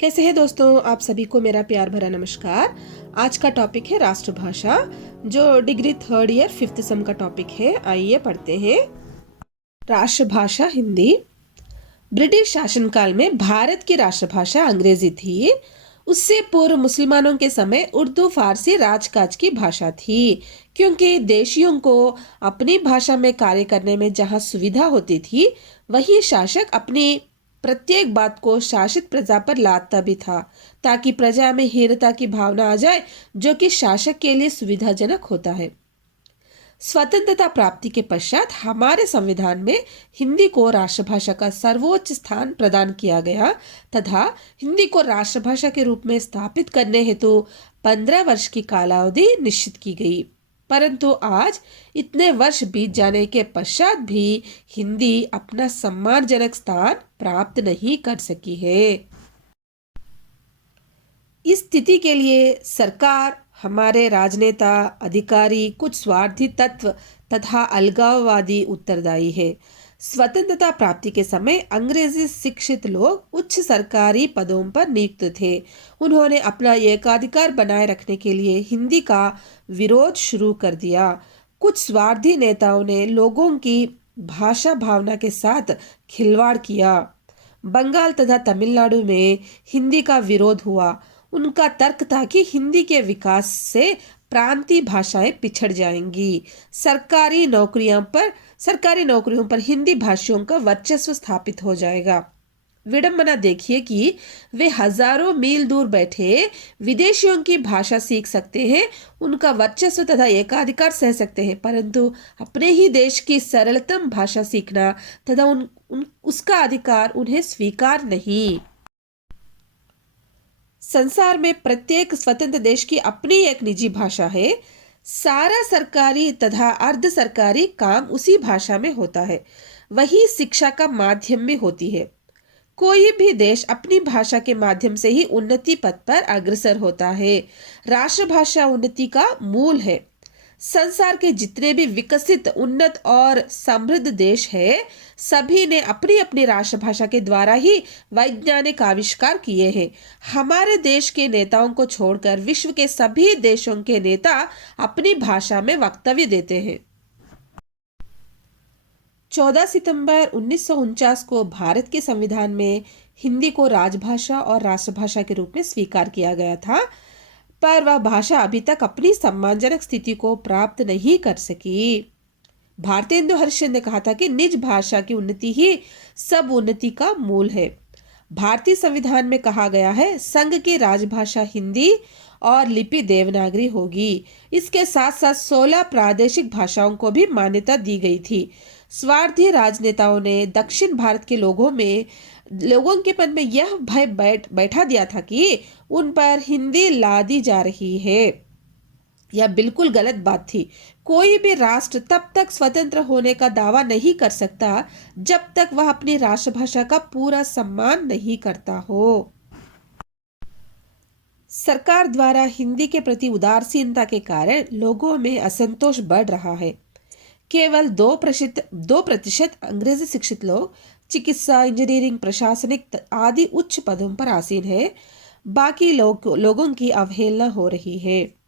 कैसे हैं दोस्तों, आप सभी को मेरा प्यार भरा नमस्कार। आज का टॉपिक है राष्ट्रभाषा, जो degree third year fifth sem का टॉपिक है। आइए पढ़ते हैं। राष्ट्रभाषा हिंदी। ब्रिटिश शासनकाल में भारत की राष्ट्रभाषा अंग्रेजी थी। उससे पूर्व मुसलमानों के समय उर्दू फारसी राजकाज की भाषा थी, क्योंकि देशियों को अपनी भाषा में कार्य करने में जहाँ सुविधा होती थी, वही शासक अपनी प्रत्येक बात को शासित प्रजा पर लादता भी था, ताकि प्रजा में हीनता की भावना आ जाए, जो कि शासक के लिए सुविधाजनक होता है। स्वतंत्रता प्राप्ति के पश्चात हमारे संविधान में हिंदी को राष्ट्रभाषा का सर्वोच्च स्थान प्रदान किया गया तथा हिंदी को राष्ट्रभाषा के रूप में स्थापित करने हेतु 15 वर्ष की कालावधि निश्चित की गई। परंतु आज इतने वर्ष बीत जाने के पश्चात भी हिंदी अपना सम्मानजनक स्थान प्राप्त नहीं कर सकी है। इस स्थिति के लिए सरकार, हमारे राजनेता, अधिकारी, कुछ स्वार्थी तत्व तथा अलगाववादी उत्तरदायी है। स्वतंत्रता प्राप्ति के समय अंग्रेजी शिक्षित लोग उच्च सरकारी पदों पर नियुक्त थे। उन्होंने अपना एकाधिकार बनाए रखने के लिए हिंदी का विरोध शुरू कर दिया। कुछ स्वार्थी नेताओं ने लोगों की भाषा भावना के साथ खिलवाड़ किया। बंगाल तथा तमिलनाडु में हिंदी का विरोध हुआ। उनका तर्क था कि हिंदी के विकास से प्रांतीय भाषाएं पिछड़ जाएंगी। सरकारी नौकरियों पर हिंदी भाषियों का वर्चस्व स्थापित हो जाएगा। विडंबना देखिए कि वे हजारों मील दूर बैठे विदेशियों की भाषा सीख सकते हैं, उनका वर्चस्व तथा एकाधिकार सह सकते हैं, परंतु अपने ही देश की सरलतम भाषा सीखना तथा उसका अधिकार उन्हें स्वीकार नहीं। संसार में प्रत्येक स्वतंत्र देश की अपनी एक निजी भाषा है। सारा सरकारी तथा अर्ध सरकारी काम उसी भाषा में होता है। वही शिक्षा का माध्यम भी होती है। कोई भी देश अपनी भाषा के माध्यम से ही उन्नति पथ पर अग्रसर होता है। राष्ट्रभाषा उन्नति का मूल है। संसार के जितने भी विकसित, उन्नत और समृद्ध देश हैं, सभी ने अपनी अपनी राष्ट्रभाषा के द्वारा ही वैज्ञानिक आविष्कार किए हैं। हमारे देश के नेताओं को छोड़कर विश्व के सभी देशों के नेता अपनी भाषा में वक्तव्य देते हैं। 14 सितंबर 1949 को भारत के संविधान में हिंदी को राजभाषा और राष्ट्रभाषा के रूप में स्वीकार किया गया था, पर वह भाषा अभी तक अपनी सम्मानजनक स्थिति को प्राप्त नहीं कर सकी। भारतेंदु हरिश्चंद्र ने कहा था कि निज भाषा की उन्नति ही सब उन्नति का मूल है। भारतीय संविधान में कहा गया है, संघ की राजभाषा हिंदी और लिपि देवनागरी होगी। इसके साथ साथ 16 प्रादेशिक भाषाओं को भी मान्यता दी गई थी। स्वार्थी राजनेताओं ने दक्षिण भारत के लोगों के मन में यह भय बैठा दिया था कि उन पर हिंदी लादी जा रही है। यह बिल्कुल गलत बात थी। कोई भी राष्ट्र तब तक स्वतंत्र होने का दावा नहीं कर सकता जब तक वह अपनी राष्ट्रभाषा का पूरा सम्मान नहीं करता हो। सरकार द्वारा हिंदी के प्रति उदासीनता के कारण लोगों में असंतोष बढ़ रहा है। केवल 2% अंग्रेजी शिक्षित लोग चिकित्सा, इंजीनियरिंग, प्रशासनिक आदि उच्च पदों पर आसीन है। बाकी लोगों की अवहेलना हो रही है।